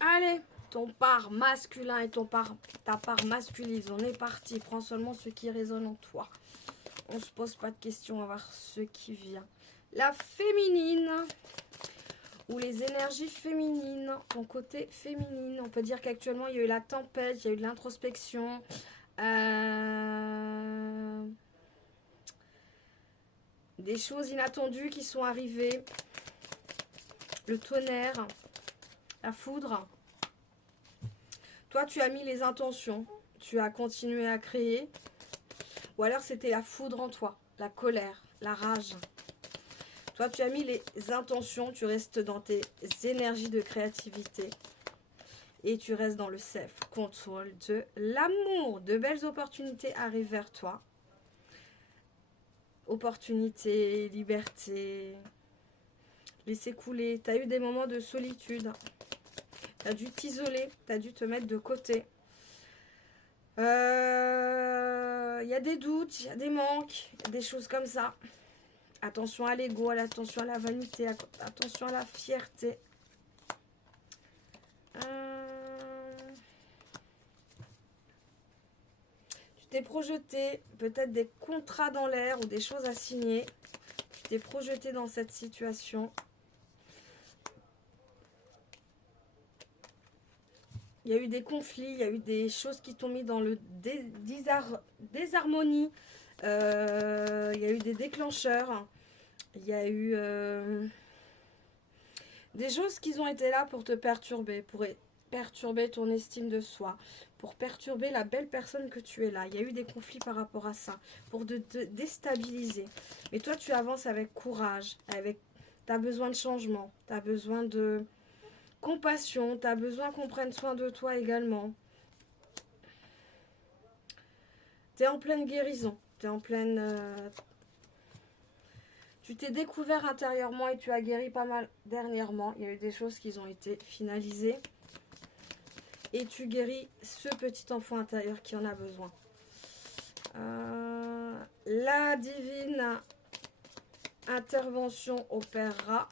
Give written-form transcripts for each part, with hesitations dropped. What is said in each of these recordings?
Allez, ton part masculin et ta part masculine, on est parti. Prends seulement ce qui résonne en toi. On se pose pas de questions, on va voir ce qui vient. La féminine, ou les énergies féminines, ton côté féminine. On peut dire qu'actuellement, il y a eu la tempête, il y a eu de l'introspection. Des choses inattendues qui sont arrivées. Le tonnerre, la foudre. Toi, tu as mis les intentions. Tu as continué à créer. Ou alors, c'était la foudre en toi. La colère, la rage. Toi, tu as mis les intentions. Tu restes dans tes énergies de créativité. Et tu restes dans le self-control de l'amour. De belles opportunités arrivent vers toi. Opportunités, liberté. Laisser couler. Tu as eu des moments de solitude. Tu as dû t'isoler. Tu as dû te mettre de côté. Il y a des doutes, il y a des manques, des choses comme ça. Attention à l'ego, attention à la vanité, attention à la fierté. Tu t'es projeté, peut-être des contrats dans l'air ou des choses à signer. Tu t'es projeté dans cette situation. Il y a eu des conflits, il y a eu des choses qui t'ont mis dans le désharmonie. Il y a eu des déclencheurs. Il y a eu des choses qui ont été là pour te perturber, pour perturber ton estime de soi, pour perturber la belle personne que tu es là. Il y a eu des conflits par rapport à ça, pour te déstabiliser. Mais toi, tu avances avec courage, tu as besoin de changement, tu as besoin de compassion, tu as besoin qu'on prenne soin de toi également. Tu es en pleine guérison, tu es en pleine... tu t'es découvert intérieurement et tu as guéri pas mal dernièrement. Il y a eu des choses qui ont été finalisées. Et tu guéris ce petit enfant intérieur qui en a besoin. La divine intervention opérera.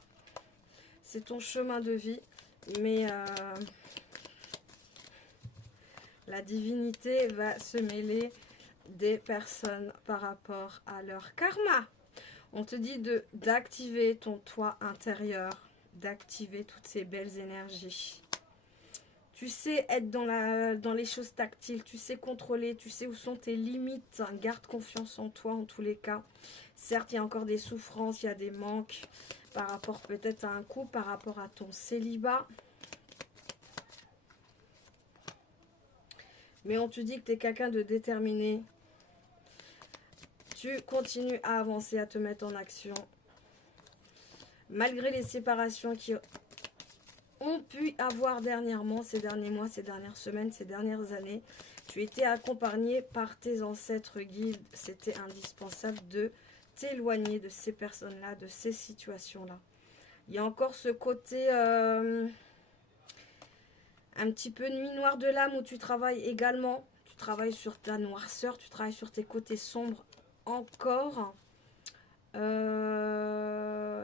C'est ton chemin de vie. Mais la divinité va se mêler des personnes par rapport à leur karma. On te dit d'activer ton toit intérieur, d'activer toutes ces belles énergies. Tu sais être dans les choses tactiles, tu sais contrôler, tu sais où sont tes limites. Garde confiance en toi en tous les cas. Certes, il y a encore des souffrances, il y a des manques par rapport peut-être à un couple, par rapport à ton célibat. Mais on te dit que tu es quelqu'un de déterminé. Tu continues à avancer, à te mettre en action. Malgré les séparations qui ont pu avoir dernièrement, ces derniers mois, ces dernières semaines, ces dernières années, tu étais accompagné par tes ancêtres guides. C'était indispensable de t'éloigner de ces personnes-là, de ces situations-là. Il y a encore ce côté un petit peu nuit noire de l'âme où tu travailles également. Tu travailles sur ta noirceur, tu travailles sur tes côtés sombres encore. Il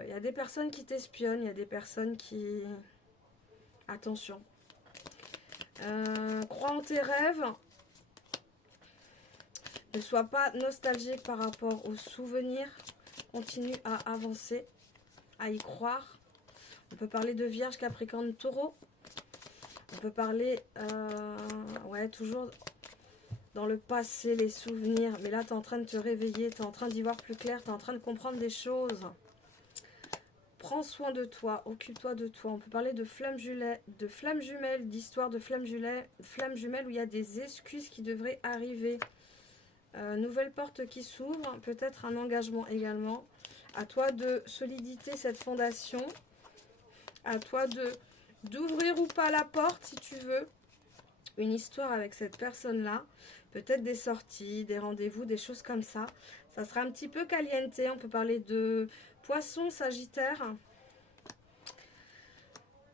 y a des personnes qui t'espionnent, il y a des personnes qui... Attention. Crois en tes rêves. Ne sois pas nostalgique par rapport aux souvenirs. Continue à avancer, à y croire. On peut parler de Vierge, Capricorne, Taureau. On peut parler, ouais, toujours dans le passé, les souvenirs. Mais là, tu es en train de te réveiller, tu es en train d'y voir plus clair, tu es en train de comprendre des choses. Prends soin de toi, occupe-toi de toi. On peut parler de flammes jumelles, d'histoire de flammes jumelles où il y a des excuses qui devraient arriver. Nouvelle porte qui s'ouvre, peut-être un engagement également. À toi de solidité cette fondation. À toi d'ouvrir ou pas la porte si tu veux. Une histoire avec cette personne-là. Peut-être des sorties, des rendez-vous, des choses comme ça. Ça sera un petit peu caliente. On peut parler de Poisson, Sagittaire.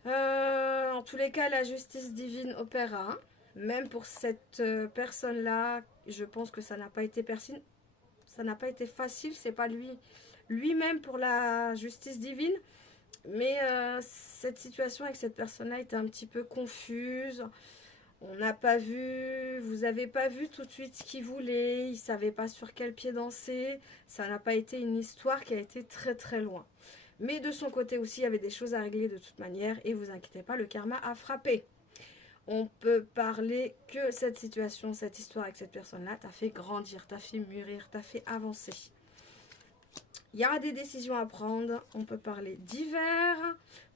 En tous les cas, la justice divine opérera. Même pour cette personne-là, je pense que ça n'a pas été facile. C'est pas lui-même pour la justice divine. Mais cette situation avec cette personne-là était un petit peu confuse. On n'a pas vu, vous n'avez pas vu tout de suite ce qu'il voulait. Il ne savait pas sur quel pied danser. Ça n'a pas été une histoire qui a été très très loin. Mais de son côté aussi, il y avait des choses à régler de toute manière. Et vous inquiétez pas, le karma a frappé. On peut parler que cette situation, cette histoire avec cette personne-là t'a fait grandir, t'a fait mûrir, t'a fait avancer. Il y aura des décisions à prendre. On peut parler d'hiver,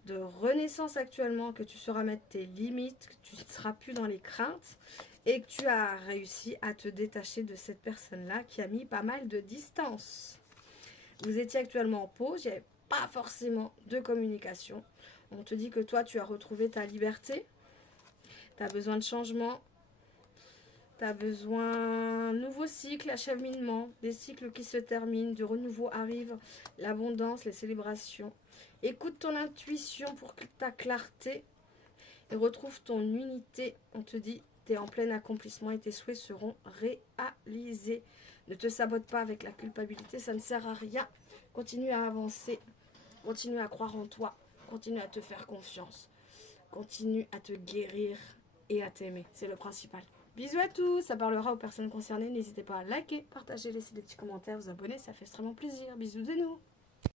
de renaissance actuellement, que tu sauras mettre tes limites, que tu ne seras plus dans les craintes et que tu as réussi à te détacher de cette personne-là qui a mis pas mal de distance. Vous étiez actuellement en pause, il n'y avait pas forcément de communication. On te dit que toi, tu as retrouvé ta liberté, tu as besoin de changement, tu as besoin d'un nouveau cycle, acheminement, des cycles qui se terminent, du renouveau arrive, l'abondance, les célébrations. Écoute ton intuition pour ta clarté et retrouve ton unité. On te dit, tu es en plein accomplissement et tes souhaits seront réalisés. Ne te sabote pas avec la culpabilité, ça ne sert à rien. Continue à avancer, continue à croire en toi, continue à te faire confiance, continue à te guérir et à t'aimer. C'est le principal. Bisous à tous, ça parlera aux personnes concernées. N'hésitez pas à liker, partager, laisser des petits commentaires, vous abonner, ça fait extrêmement plaisir. Bisous de nous.